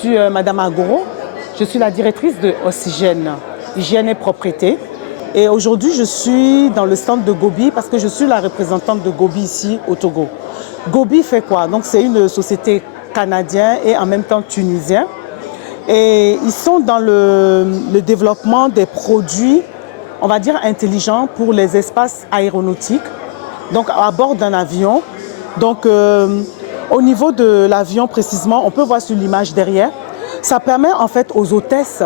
suis Madame Agoro. Je suis la directrice de Oxygène, Hygiène et Propreté. Et aujourd'hui, je suis dans le stand de Gobi parce que je suis la représentante de Gobi ici au Togo. Gobi fait quoi? Donc, c'est une société canadienne et en même temps tunisienne. Et ils sont dans le développement des produits, on va dire, intelligents pour les espaces aéronautiques. Donc, à bord d'un avion. Donc, au niveau de l'avion précisément, on peut voir sur l'image derrière, ça permet en fait aux hôtesses,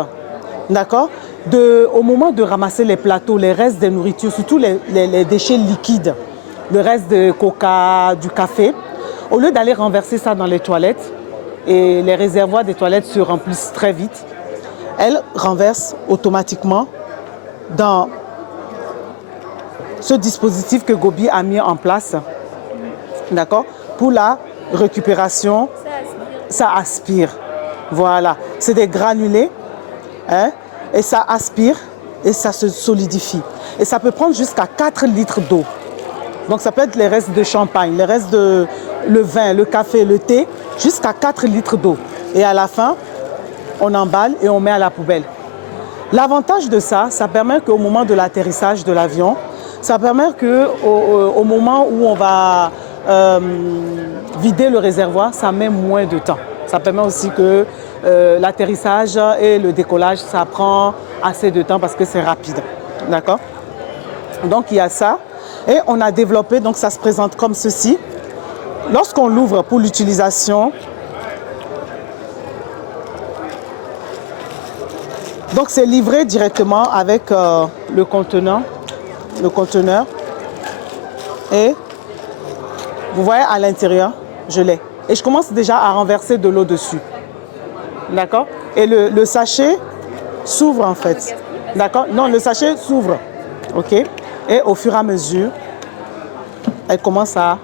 d'accord, au moment de ramasser les plateaux, les restes des nourritures, surtout les déchets liquides, le reste de coca, du café, au lieu d'aller renverser ça dans les toilettes, et les réservoirs des toilettes se remplissent très vite, elles renversent automatiquement dans ce dispositif que Gobi a mis en place, d'accord, pour la récupération. Ça aspire. Voilà, c'est des granulés, hein, et ça aspire et ça se solidifie. Et ça peut prendre jusqu'à 4 litres d'eau. Donc ça peut être les restes de champagne, les restes de le vin, le café, le thé, jusqu'à 4 litres d'eau. Et à la fin, on emballe et on met à la poubelle. L'avantage de ça, ça permet qu'au moment de l'atterrissage de l'avion, ça permet qu'au moment où on va vider le réservoir, ça met moins de temps. Ça permet aussi que l'atterrissage et le décollage, ça prend assez de temps parce que c'est rapide. D'accord? Donc, il y a ça. Et on a développé, donc ça se présente comme ceci. Lorsqu'on l'ouvre pour l'utilisation, donc c'est livré directement avec le conteneur. Et vous voyez à l'intérieur, je l'ai. Et je commence déjà à renverser de l'eau dessus. D'accord? Et le sachet s'ouvre en fait. D'accord? Non, le sachet s'ouvre. OK? Et au fur et à mesure, elle commence à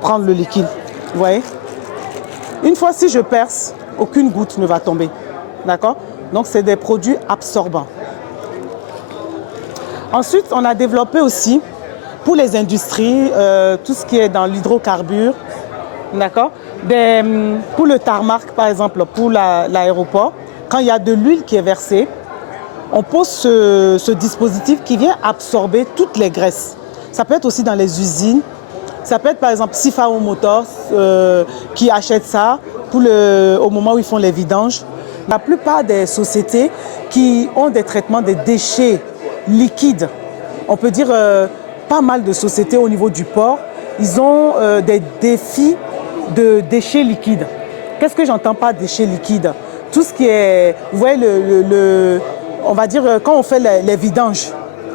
prendre le liquide. Vous voyez? Une fois, si je perce, aucune goutte ne va tomber. D'accord? Donc, c'est des produits absorbants. Ensuite, on a développé aussi, pour les industries, tout ce qui est dans l'hydrocarbure, d'accord? Pour le tarmac, par exemple, pour l'aéroport, quand il y a de l'huile qui est versée, on pose ce dispositif qui vient absorber toutes les graisses. Ça peut être aussi dans les usines. Ça peut être par exemple Sifao Motors qui achète ça au moment où ils font les vidanges. La plupart des sociétés qui ont des traitements des déchets liquides, on peut dire pas mal de sociétés au niveau du port, ils ont des défis de déchets liquides. Qu'est-ce que j'entends par déchets liquides? Tout ce qui est, vous voyez, on va dire quand on fait les vidanges,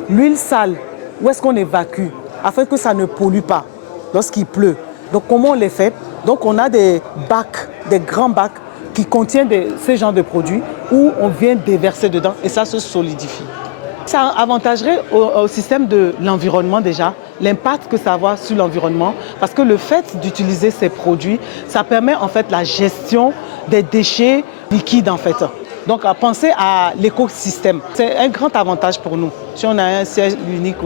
l'huile sale, où est-ce qu'on évacue afin que ça ne pollue pas lorsqu'il pleut? Donc comment on les fait? Donc on a des bacs, des grands bacs qui contiennent ces genres de produits où on vient déverser dedans et ça se solidifie. Ça avantagerait au système de l'environnement déjà, l'impact que ça va avoir sur l'environnement, parce que le fait d'utiliser ces produits, ça permet en fait la gestion des déchets liquides en fait. Donc à penser à l'écosystème, c'est un grand avantage pour nous si on a un siège unique.